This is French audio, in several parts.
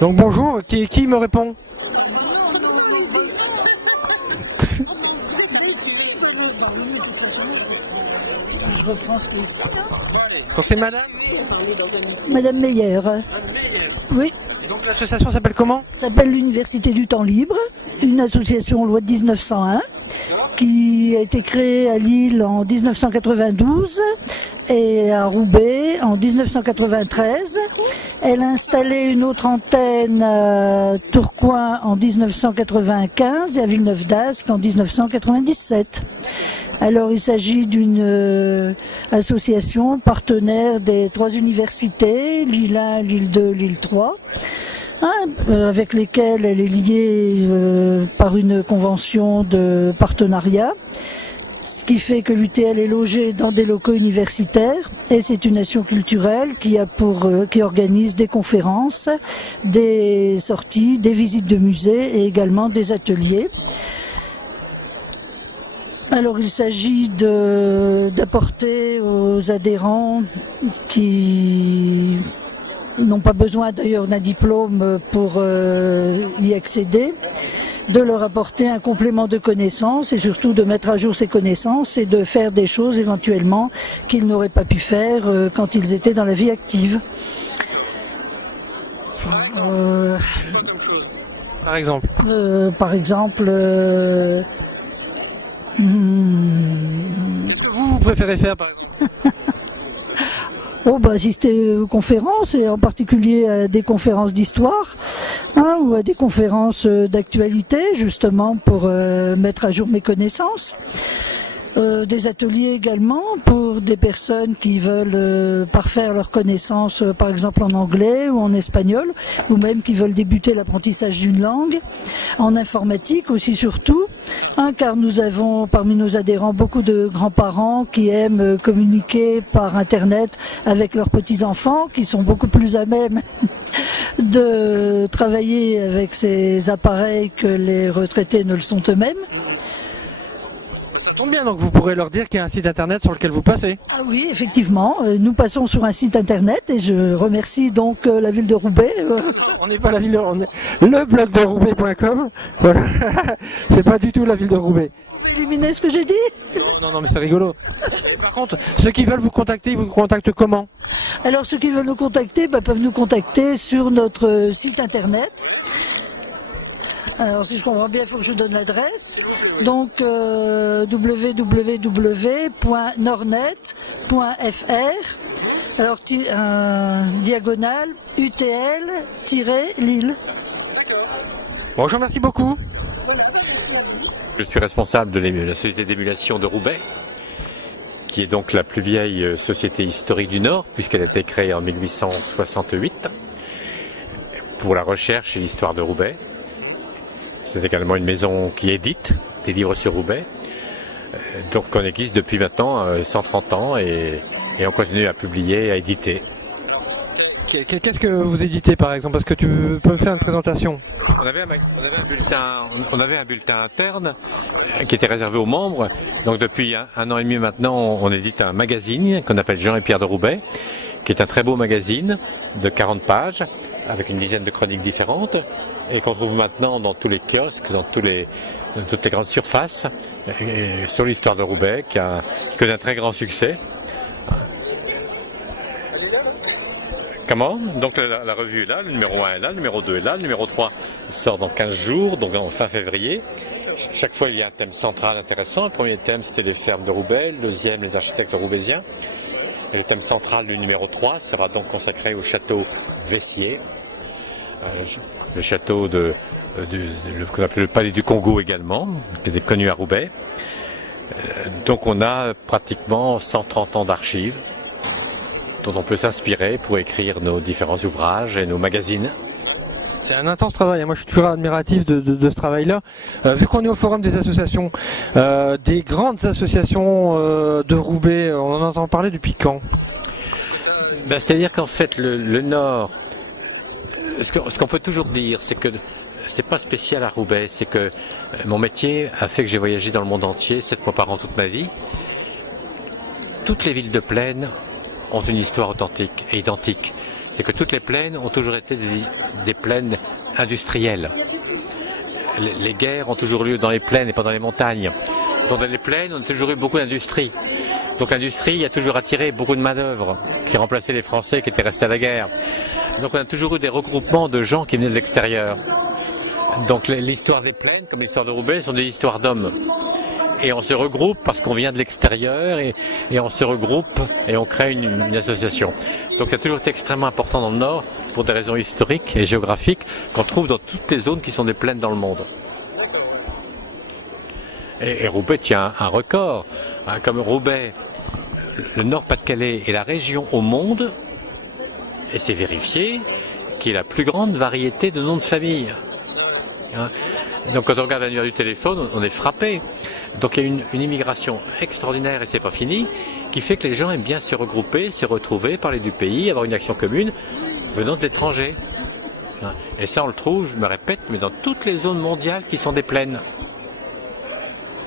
Donc bonjour, qui me répond? Je reprends ce que Donc c'est madame? Madame Meyer. Oui. Et donc l'association s'appelle comment? S'appelle l'Université du Temps Libre, une association loi de 1901 qui a été créée à Lille en 1992 et à Roubaix en 1993. Elle a installé une autre antenne à Tourcoing en 1995 et à Villeneuve-d'Ascq en 1997. Alors il s'agit d'une association partenaire des 3 universités, Lille 1, Lille 2, Lille 3. Avec lesquels elle est liée par une convention de partenariat, ce qui fait que l'UTL est logée dans des locaux universitaires et c'est une nation culturelle qui organise des conférences, des sorties, des visites de musées et également des ateliers. Alors il s'agit d'apporter aux adhérents qui n'ont pas besoin d'ailleurs d'un diplôme pour y accéder, de leur apporter un complément de connaissances et surtout de mettre à jour ces connaissances et de faire des choses éventuellement qu'ils n'auraient pas pu faire quand ils étaient dans la vie active. Par exemple vous préférez faire par exemple? Assister aux conférences et en particulier à des conférences d'histoire ou à des conférences d'actualité justement pour mettre à jour mes connaissances. Des ateliers également pour des personnes qui veulent parfaire leurs connaissances par exemple en anglais ou en espagnol ou même qui veulent débuter l'apprentissage d'une langue, en informatique aussi surtout, car nous avons parmi nos adhérents beaucoup de grands-parents qui aiment communiquer par internet avec leurs petits-enfants qui sont beaucoup plus à même de travailler avec ces appareils que les retraités ne le sont eux-mêmes. Ça tombe bien, donc vous pourrez leur dire qu'il y a un site internet sur lequel vous passez. Ah oui, effectivement, nous passons sur un site internet et je remercie donc la ville de Roubaix. On n'est pas la ville de Roubaix, le blog de Roubaix.com, voilà. C'est pas du tout la ville de Roubaix. Vous pouvez éliminer ce que j'ai dit? Non, mais c'est rigolo. Par contre, ceux qui veulent vous contacter, ils vous contactent comment? Alors ceux qui veulent nous contacter peuvent nous contacter sur notre site internet. Alors si je comprends bien, il faut que je donne l'adresse. Donc www.nornet.fr. Alors diagonale UTL-Lille. Bon, je vous remercie beaucoup. Je suis responsable de la société d'émulation de Roubaix, qui est donc la plus vieille société historique du Nord, puisqu'elle a été créée en 1868 pour la recherche et l'histoire de Roubaix. C'est également une maison qui édite des livres sur Roubaix. Donc on existe depuis maintenant 130 ans et on continue à publier et à éditer. Qu'est-ce que vous éditez par exemple? Est-ce que tu peux me faire une présentation? On avait un bulletin interne qui était réservé aux membres. Donc depuis un an et demi maintenant, on édite un magazine qu'on appelle Jean et Pierre de Roubaix, qui est un très beau magazine de 40 pages avec une dizaine de chroniques différentes et qu'on trouve maintenant dans tous les kiosques, dans toutes les grandes surfaces sur l'histoire de Roubaix qui connaît un très grand succès. Comment? Donc la revue est là, le numéro 1 est là, le numéro 2 est là, le numéro 3 sort dans 15 jours, donc en fin février. Chaque fois il y a un thème central intéressant. Le premier thème c'était les fermes de Roubaix, le deuxième les architectes roubaisiens. Et le thème central du numéro 3 sera donc consacré au château Vessier, le château qu'on appelle le palais du Congo également, qui est connu à Roubaix. Donc on a pratiquement 130 ans d'archives dont on peut s'inspirer pour écrire nos différents ouvrages et nos magazines. C'est un intense travail, moi je suis toujours admiratif de ce travail-là. Vu qu'on est au forum des associations, des grandes associations de Roubaix, on en entend parler depuis quand? C'est-à-dire qu'en fait le Nord, ce qu'on peut toujours dire, c'est que c'est pas spécial à Roubaix, c'est que mon métier a fait que j'ai voyagé dans le monde entier 7 fois par an toute ma vie. Toutes les villes de plaine ont une histoire authentique et identique. c'est que toutes les plaines ont toujours été des plaines industrielles. Les guerres ont toujours lieu dans les plaines et pas dans les montagnes. Donc dans les plaines, on a toujours eu beaucoup d'industrie. Donc l'industrie a toujours attiré beaucoup de main-d'œuvre qui remplaçait les Français qui étaient restés à la guerre. Donc on a toujours eu des regroupements de gens qui venaient de l'extérieur. Donc l'histoire des plaines, comme l'histoire de Roubaix, sont des histoires d'hommes. Et on se regroupe parce qu'on vient de l'extérieur et on se regroupe et on crée une association. Donc ça a toujours été extrêmement important dans le Nord pour des raisons historiques et géographiques qu'on trouve dans toutes les zones qui sont des plaines dans le monde. Et Roubaix tient un record. Hein, comme Roubaix, le Nord-Pas-de-Calais est la région au monde, et c'est vérifié, qui est la plus grande variété de noms de famille. Hein, donc quand on regarde l'annuaire du téléphone, on est frappé. Donc il y a une immigration extraordinaire, et c'est pas fini, qui fait que les gens aiment bien se regrouper, se retrouver, parler du pays, avoir une action commune, venant de l'étranger. Hein, et ça on le trouve, je me répète, mais dans toutes les zones mondiales qui sont des plaines.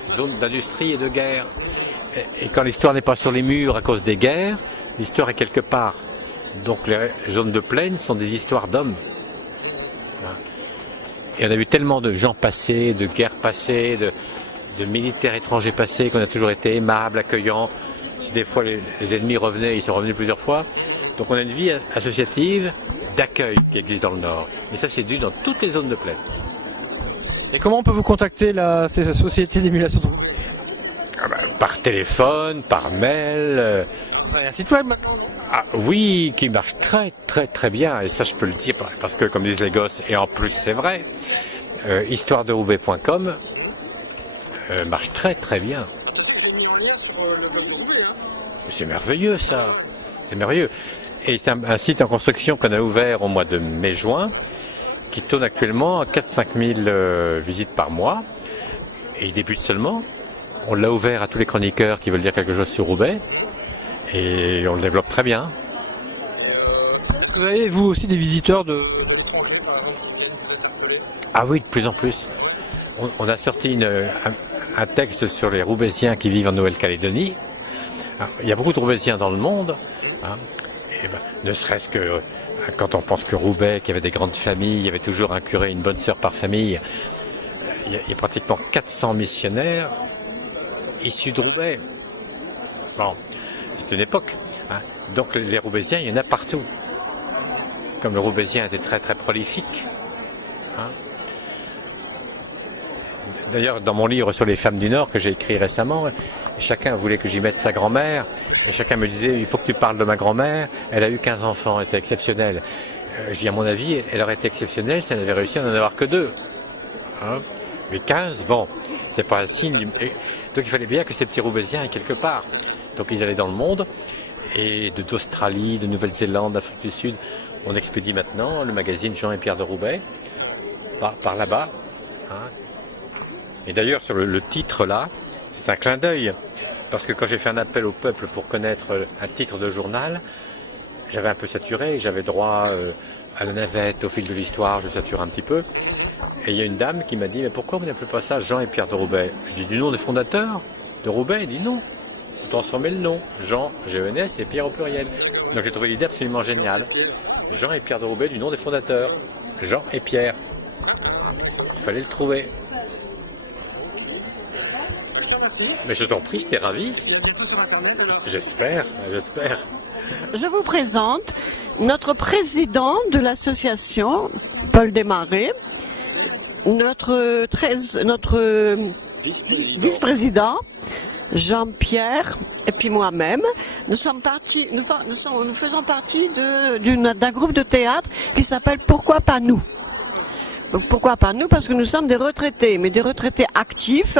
Zones d'industrie et de guerre. Et quand l'histoire n'est pas sur les murs à cause des guerres, l'histoire est quelque part. Donc les zones de plaine sont des histoires d'hommes. Et on a vu tellement de gens passés, de guerres passées, de militaires étrangers passés, qu'on a toujours été aimables, accueillants. Si des fois les ennemis revenaient, ils sont revenus plusieurs fois. Donc on a une vie associative d'accueil qui existe dans le Nord. Et ça c'est dû dans toutes les zones de plaine. Et comment on peut vous contacter ces sociétés d'émulation de Roubaix? Par téléphone, par mail. Il y a un site web maintenant? Ah, oui, qui marche très très très bien, et ça je peux le dire parce que comme disent les gosses, et en plus c'est vrai, histoirederoubaix.com marche très très bien. C'est merveilleux ça, c'est merveilleux. Et c'est un site en construction qu'on a ouvert au mois de mai-juin, qui tourne actuellement à 4-5 000 visites par mois, et il débute seulement. On l'a ouvert à tous les chroniqueurs qui veulent dire quelque chose sur Roubaix, et on le développe très bien. Vous avez, vous aussi, des visiteurs de l'étranger, par exemple? Ah oui, de plus en plus. On a sorti un texte sur les Roubaisiens qui vivent en Nouvelle-Calédonie. Il y a beaucoup de Roubaisiens dans le monde, hein, et ne serait-ce que quand on pense que Roubaix, qu'il y avait des grandes familles, il y avait toujours un curé et une bonne sœur par famille, il y a pratiquement 400 missionnaires issus de Roubaix. Bon, c'est une époque. Hein. Donc les Roubaisiens, il y en a partout. Comme le Roubaisien était très très prolifique. Hein. D'ailleurs, dans mon livre sur les femmes du Nord que j'ai écrit récemment, chacun voulait que j'y mette sa grand-mère, et chacun me disait, il faut que tu parles de ma grand-mère, elle a eu 15 enfants, elle était exceptionnelle. Je dis, à mon avis, elle aurait été exceptionnelle si elle avait réussi à n'en avoir que 2. Hein. Mais 15, bon, c'est pas un signe. Donc il fallait bien que ces petits Roubaisiens aient quelque part. Donc ils allaient dans le monde, et d'Australie, de Nouvelle-Zélande, d'Afrique du Sud, on expédie maintenant le magazine Jean et Pierre de Roubaix, par là-bas. Hein. Et d'ailleurs, sur le titre là, c'est un clin d'œil, parce que quand j'ai fait un appel au peuple pour connaître un titre de journal, j'avais un peu saturé, j'avais droit à la navette, au fil de l'histoire, je sature un petit peu. Et il y a une dame qui m'a dit, mais pourquoi vous n'appelez pas ça Jean et Pierre de Roubaix? Je dis, du nom des fondateurs de Roubaix? Il dit non, vous transformez le nom, Jean, G-E-N-S, et Pierre au pluriel. Donc j'ai trouvé l'idée absolument géniale. Jean et Pierre de Roubaix, du nom des fondateurs. Jean et Pierre. Il fallait le trouver. Mais je t'en prie, je t'ai ravi. J'espère. Je vous présente notre président de l'association, Paul Desmarais, notre vice-président, Jean-Pierre, et puis moi-même. Nous faisons partie d'un groupe de théâtre qui s'appelle Pourquoi pas nous? Donc pourquoi pas nous? Parce que nous sommes des retraités, mais des retraités actifs,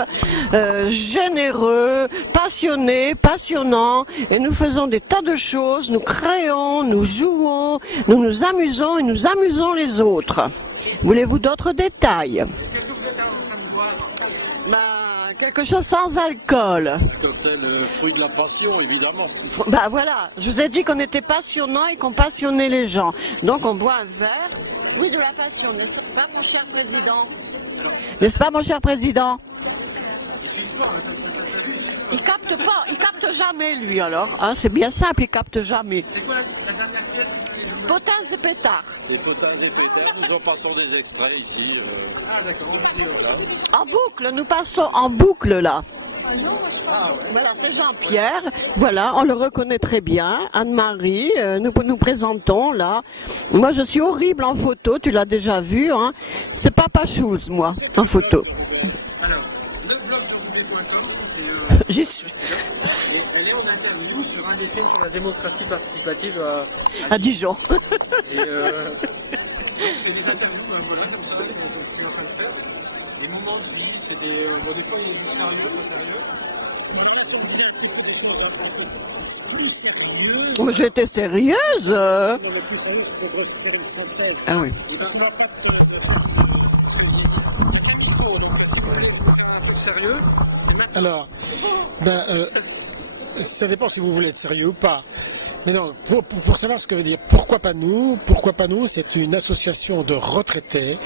généreux, passionnés, passionnants, et nous faisons des tas de choses, nous créons, nous jouons, nous nous amusons et nous amusons les autres. Voulez-vous d'autres détails? Quelque chose sans alcool. Le fruit de la passion, évidemment. Bah voilà, je vous ai dit qu'on était passionnants et qu'on passionnait les gens. Donc on boit un verre. Oui, de la passion, n'est-ce pas, mon cher président? N'est-ce pas, mon cher président? Il capte pas, il capte jamais lui alors. Hein, c'est bien simple, il capte jamais. C'est quoi la dernière pièce que vous voulez jouer? Potins et pétards. Les potins et pétards, nous en passons des extraits ici. Ah d'accord, voilà. En boucle, nous passons en boucle là. Ah ouais. Voilà, c'est Jean-Pierre. Voilà, on le reconnaît très bien. Anne-Marie, nous nous présentons là. Moi, je suis horrible en photo, tu l'as déjà vu. Hein. C'est Papa Schulz, moi, en photo. Alors, le blog de roubaix.com, c'est... J'y suis. Elle est en interview sur un des films sur la démocratie participative À Dijon. Et c'est des interviews, voilà, comme ça, que je suis en train de faire. Des moments de vie, c'est des... Bon, des fois, il y a des trucs sérieux, pas sérieux. Oh, j'étais sérieuse. Ah oui. Un truc sérieux, c'est maintenant. Alors, ça dépend si vous voulez être sérieux ou pas. Mais non, pour savoir ce que veut dire pourquoi pas nous, c'est une association de retraités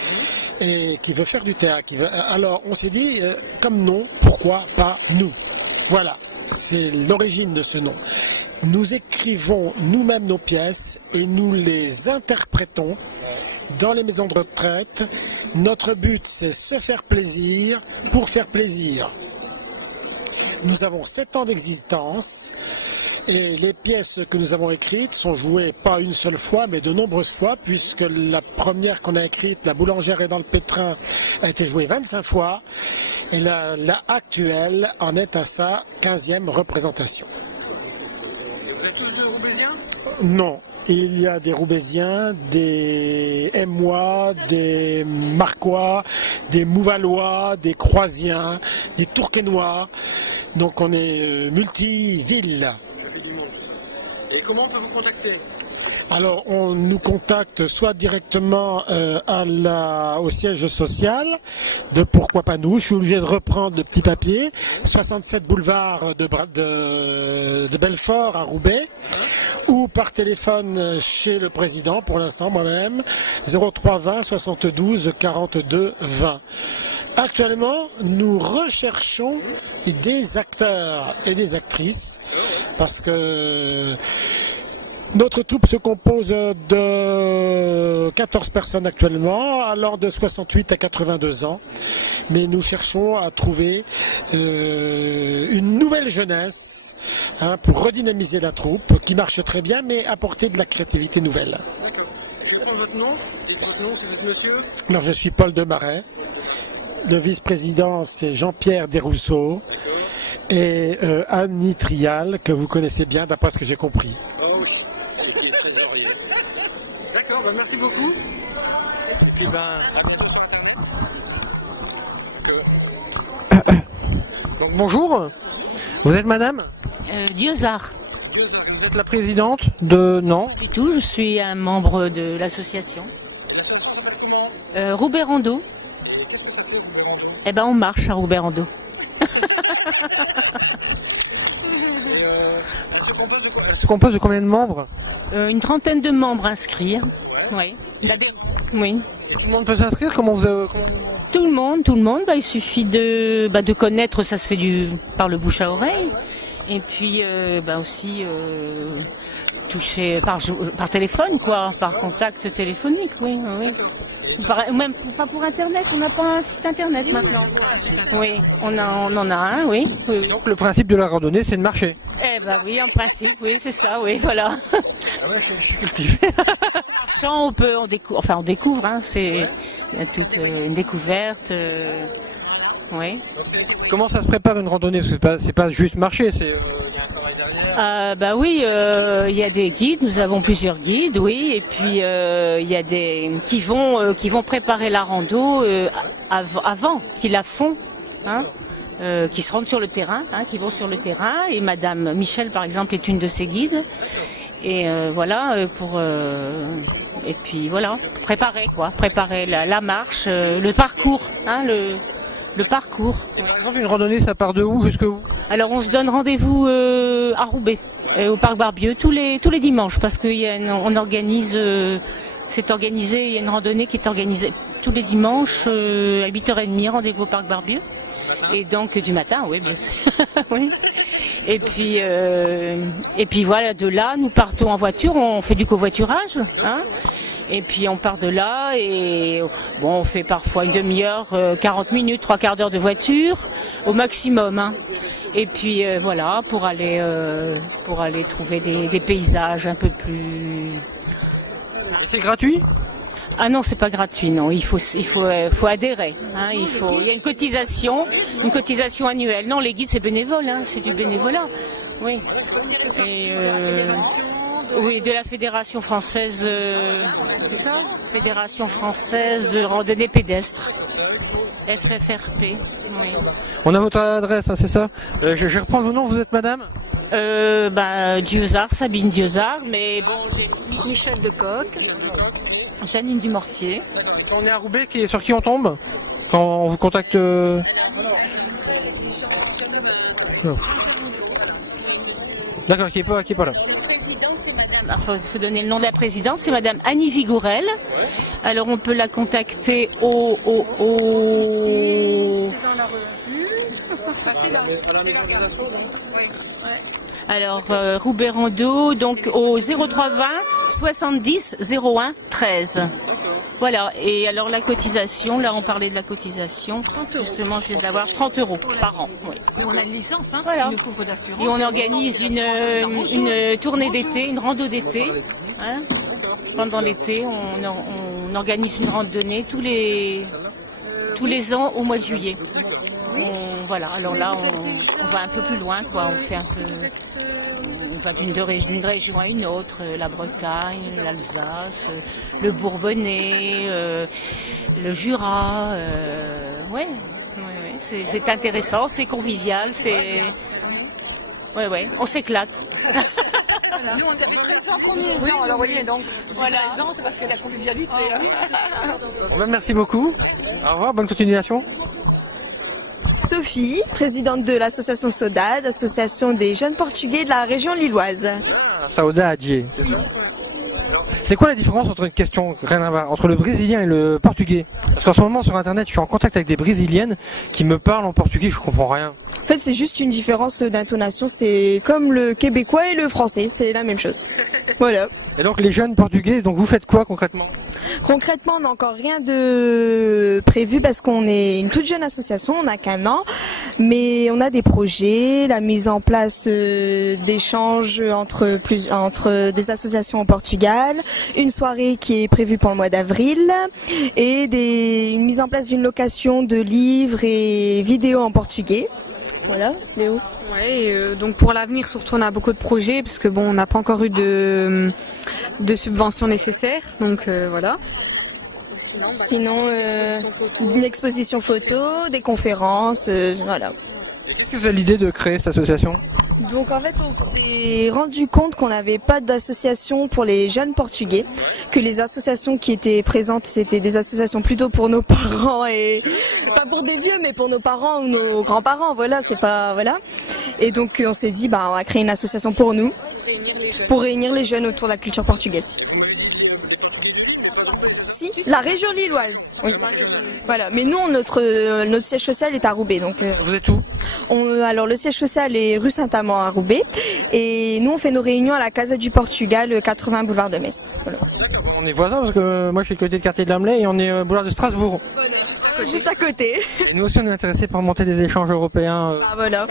et qui veut faire du théâtre. Alors, on s'est dit, comme nom, pourquoi pas nous? Voilà, c'est l'origine de ce nom. Nous écrivons nous-mêmes nos pièces et nous les interprétons dans les maisons de retraite. Notre but, c'est se faire plaisir pour faire plaisir. Nous avons 7 ans d'existence et les pièces que nous avons écrites sont jouées pas une seule fois, mais de nombreuses fois, puisque la première qu'on a écrite, La boulangère est dans le pétrin, a été jouée 25 fois et la actuelle en est à sa 15e représentation. Vous êtes tous deux roubaisiens? Non. Il y a des Roubaisiens, des Émois, des Marquois, des Mouvalois, des Croisiens, des Tourquenois. Donc on est multi-villes. Et comment on peut vous contacter? Alors on nous contacte soit directement au siège social de Pourquoi pas nous. Je suis obligé de reprendre le petit papier. 67 boulevard de Belfort à Roubaix. Ou par téléphone chez le président, pour l'instant moi-même, 03 20 72 42 20. Actuellement, nous recherchons des acteurs et des actrices parce que notre troupe se compose de 14 personnes actuellement, allant de 68 à 82 ans. Mais nous cherchons à trouver une nouvelle jeunesse pour redynamiser la troupe, qui marche très bien, mais apporter de la créativité nouvelle. Je vais prendre votre nom. Dites votre nom si vous êtes monsieur. Alors, je suis Paul Demarais. Le vice-président, c'est Jean-Pierre Desrousseaux. Et Annie Trial, que vous connaissez bien, d'après ce que j'ai compris. Oh oui, c'était très glorieux. D'accord, ben merci beaucoup. Et puis donc bonjour, vous êtes madame Diosard. Vous êtes la présidente de... Non Du tout, je suis un membre de l'association. Roubaix-Rando. Eh ben on marche à Roubaix-Rando. Elle se compose de combien de membres? Une trentaine de membres inscrits. Oui. Oui. Et tout le monde peut s'inscrire? Comment vous... Tout le monde. Il suffit de connaître, ça se fait par le bouche à oreille. Et puis aussi toucher par téléphone, quoi, par contact téléphonique, oui. Même pas pour internet, on n'a pas un site internet maintenant. Oui, on en a un, oui. Donc le principe de la randonnée, c'est de marcher. Eh ben oui, en principe, oui, c'est ça, oui, voilà. Ah ouais, je suis cultivé. En marchant, on découvre, hein, c'est toute une découverte. Oui. Comment ça se prépare une randonnée? Parce que c'est pas juste marcher, il y a un travail derrière. Oui, il y a des guides, nous avons plusieurs guides, oui, et puis il y a des qui vont préparer la rando avant, qui la font, hein, qui se rendent sur le terrain, hein, qui vont sur le terrain, et Madame Michel par exemple est une de ces guides. Et voilà, et puis voilà, préparer la marche, le parcours, hein, le parcours. Par exemple, une randonnée, ça part de où jusqu'à où? Alors, on se donne rendez-vous à Roubaix, au parc Barbieux, tous les dimanches, parce qu'on organise C'est organisé, il y a une randonnée qui est organisée tous les dimanches à 8h30, rendez-vous au Parc Barbieux. Et donc du matin, oui, bien sûr. Oui. Et puis voilà, de là, nous partons en voiture, on fait du covoiturage, hein. Et puis on part de là et bon, on fait parfois une demi-heure, 40 minutes, 3/4 d'heure de voiture au maximum, hein. Et puis voilà, pour aller trouver des paysages un peu plus. Et c'est gratuit? Ah non, c'est pas gratuit, non. Il faut adhérer. Hein, il y a une cotisation annuelle. Non, les guides c'est bénévole, hein, c'est du bénévolat. Oui. Et oui, de la Fédération française, c'est ça? Fédération française de randonnée pédestre. FFRP. Oui. On a votre adresse, hein, c'est ça? Je vais reprendre vos noms. Vous êtes madame? Diosard, Sabine Diosard, mais bon, j'ai Michel Decoq. Janine Dumortier. Quand on est à Roubaix, sur qui on tombe quand on vous contacte? D'accord, qui est pas là. Il faut donner le nom de la présidente, c'est madame Annie Vigourel. Alors on peut la contacter au... Ici, dans la revue. Alors Roubaix Rando, donc au 0320 70 01 13. Voilà, et alors la cotisation, là on parlait de la cotisation, justement je viens d'avoir 30 € par an. Oui. Mais on a une licence, hein, voilà. Une couvre d'assurance. Et on organise une tournée d'été, une rando d'été. Hein. Pendant l'été, on organise une randonnée tous les ans au mois de juillet. Voilà, alors là on va un peu plus loin, quoi. On va d'une région à une autre, la Bretagne, l'Alsace, le Bourbonnais, le Jura. Ouais, c'est intéressant, c'est convivial, ouais, on s'éclate. Voilà. Nous, on avait 13 ans qu'on y est. Alors, vous voyez, donc, voilà. 13 ans, c'est parce que la convivialité. Merci beaucoup. Au revoir, bonne continuation. Sophie, présidente de l'association Saudade, association des jeunes portugais de la région lilloise. Saudade, c'est ça? C'est quoi la différence entre entre le brésilien et le portugais? Parce qu'en ce moment sur internet, je suis en contact avec des brésiliennes qui me parlent en portugais, je comprends rien. En fait, c'est juste une différence d'intonation, c'est comme le québécois et le français, c'est la même chose. Voilà. Et donc les jeunes portugais, donc vous faites quoi concrètement? Concrètement, on n'a encore rien de prévu parce qu'on est une toute jeune association, on n'a qu'1 an, mais on a des projets, la mise en place d'échanges entre des associations au Portugal, une soirée qui est prévue pour le mois d'avril et une mise en place d'une location de livres et vidéos en portugais. Voilà, Léo. Ouais, donc pour l'avenir, surtout, on a beaucoup de projets parce que bon, on n'a pas encore eu de subventions nécessaires, donc voilà. Sinon, une exposition photo, des conférences, voilà. Qu'est-ce que vous avez l'idée de créer cette association? Donc en fait, on s'est rendu compte qu'on n'avait pas d'association pour les jeunes portugais, que les associations qui étaient présentes, c'était des associations plutôt pour nos parents et pas pour des vieux, mais pour nos parents ou nos grands-parents. Voilà, c'est pas voilà. Et donc on s'est dit, on va créer une association pour nous, pour réunir les jeunes autour de la culture portugaise. Si, la région lilloise. Oui. Voilà. Mais nous, notre siège social est à Roubaix. Donc. Vous êtes où? Alors le siège social est rue Saint-Amand à Roubaix, et nous on fait nos réunions à la Casa du Portugal, 80 boulevard de Metz. Voilà. On est voisins parce que moi je suis du côté du quartier de l'Amelais et on est boulevard de Strasbourg. Voilà. Juste à côté. Et nous aussi on est intéressés par monter des échanges européens. Voilà.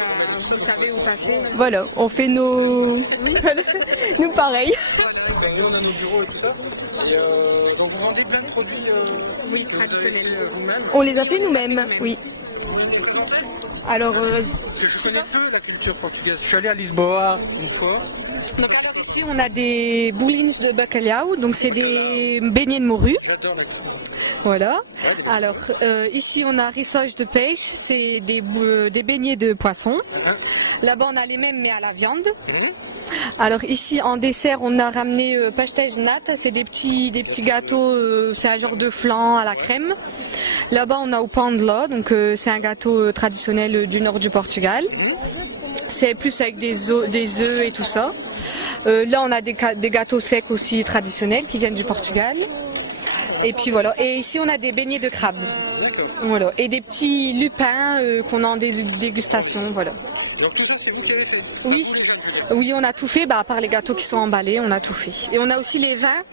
Vous savez où passer. Voilà, on fait nos. Oui. Nous pareil. On a nos bureaux et tout ça. Et donc vous vendez plein de produits oui, traditionnels vous-même. On les a fait nous-mêmes, oui. Alors, je connais peu la culture portugaise. Je suis allé à Lisboa une fois. Donc ici on a des boulines de bacalhau, donc c'est des beignets de morue. J'adore la cuisine. Voilà. Alors ici on a rissage de pêche, c'est des beignets de poisson. Là-bas on a les mêmes mais à la viande. Alors ici en dessert on a ramené pastéis nata, c'est des petits gâteaux, c'est un genre de flan à la crème. Là-bas on a au pão de ló, donc c'est un gâteau traditionnel du nord du Portugal. c'est plus avec des œufs et tout ça. Là, on a des gâteaux secs aussi traditionnels qui viennent du Portugal. Et puis voilà. Et ici, on a des beignets de crabe. Voilà. Et des petits lupins qu'on a en dégustation. Voilà. Donc tout ça, c'est vous qui avez fait? Oui. Oui, on a tout fait. Bah, à part les gâteaux qui sont emballés, on a tout fait. Et on a aussi les vins.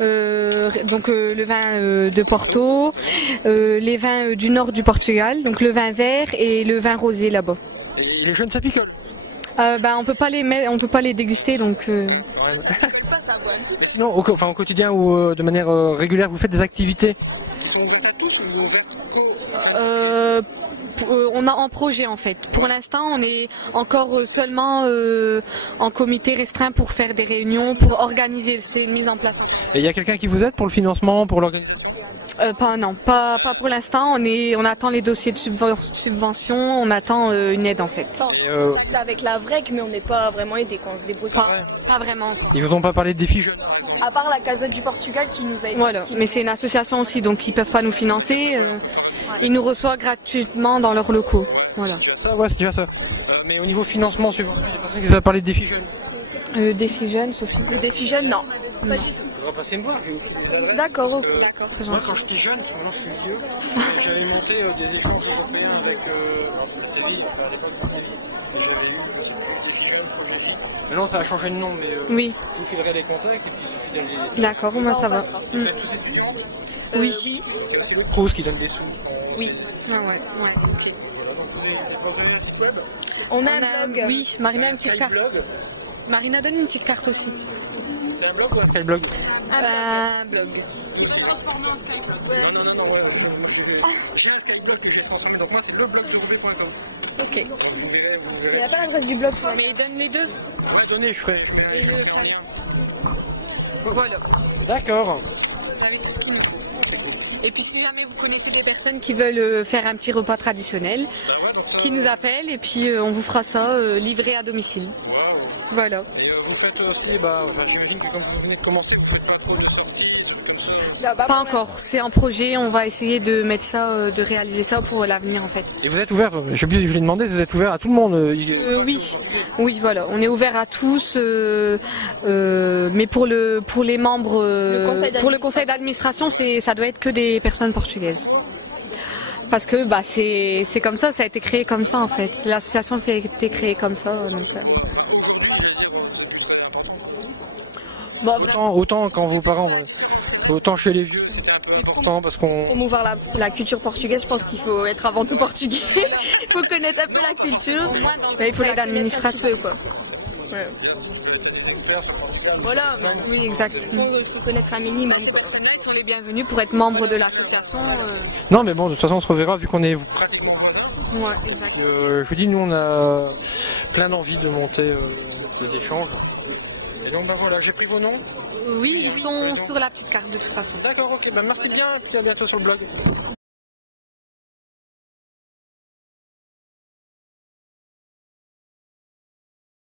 Donc le vin de Porto, les vins du nord du Portugal, donc le vin vert et le vin rosé là-bas. Et les jeunes, ça picole? On peut pas les déguster donc. Sinon, au quotidien ou de manière régulière, vous faites des activités? On a en projet en fait. Pour l'instant, on est encore seulement en comité restreint pour faire des réunions, pour organiser ces mises en place. Et il y a quelqu'un qui vous aide pour le financement, pour l'organisation? Pas pour l'instant. On attend les dossiers de subvention, on attend une aide en fait. Avec la VREC, mais on n'est pas vraiment aidé quand on se débrouille. Pas vraiment. Ils vous ont pas parlé de défis jeunes? À part la Casa du Portugal qui nous a aidé. Voilà, mais c'est une association aussi, donc ils peuvent pas nous financer. Ils nous reçoivent gratuitement dans leurs locaux. Voilà. Ça, ouais, c'est déjà ça. Mais au niveau financement, subvention, il y a personne qui vous a parlé de défis jeunes? Défis jeunes, Sophie? Le défi jeune, non. Pas du tout. Vous repasser me voir, je vais vous... D'accord, ok. D'accord, c'est Moi, gentil. quand j'étais jeune, parce que maintenant je suis vieux, j'avais monté des échanges européens avec Séville, à l'époque c'était Séville, et j'avais eu défis jeunes, projet J. Maintenant ça a changé de nom, mais Oui. je vous filerai les contacts et puis il suffit d'aller les... D'accord, moi ça va. Vous êtes tous étudiants? Oui. Et parce que le Proust qui donne des sous. Oui. Ah ouais. On a un blog. Oui, Marina a une petite carte. Marina donne une petite carte aussi. C'est un blog ou un Skyblog? Un blog. J'ai un Skyblog que j'ai transformé, donc moi c'est leblog.com. Ok. Il n'y a pas l'adresse du blog sur la... Mais donne les deux. Ouais, donnez, je ferai. Et le... Voilà. D'accord. Et puis si jamais vous connaissez des personnes qui veulent faire un petit repas traditionnel, qui nous appellent et puis on vous fera ça livré à domicile. Voilà. Et vous faites aussi, j'imagine que comme vous venez de commencer, vous faites pas trop de Pas encore, c'est en projet, on va essayer de mettre ça, de réaliser ça pour l'avenir en fait. Et vous êtes ouvert, je l'ai demandé, vous êtes ouvert à tout le monde? Oui, voilà, on est ouvert à tous, mais pour les membres, pour le conseil d'administration, ça doit être que des personnes portugaises. Parce que c'est comme ça, ça a été créé comme ça en fait. L'association a été créée comme ça. Donc, autant quand vos parents, autant chez les vieux, c'est important parce qu'on... Promouvoir la culture portugaise, je pense qu'il faut être avant tout portugais. Il faut connaître un peu la culture. Au moins dans le conseil d'administration. Ouais. Voilà, oui, exact. Il faut connaître un minimum. Ils sont les bienvenus pour être membres de l'association. Non, mais bon, de toute façon, on se reverra vu qu'on est pratiquement voisins. Ouais, exact. Je vous dis, nous, on a plein d'envie de monter des échanges. Et donc, voilà, j'ai pris vos noms. Oui, ils sont sur la petite carte de toute façon. D'accord, ok, merci bien, et à bientôt sur le blog.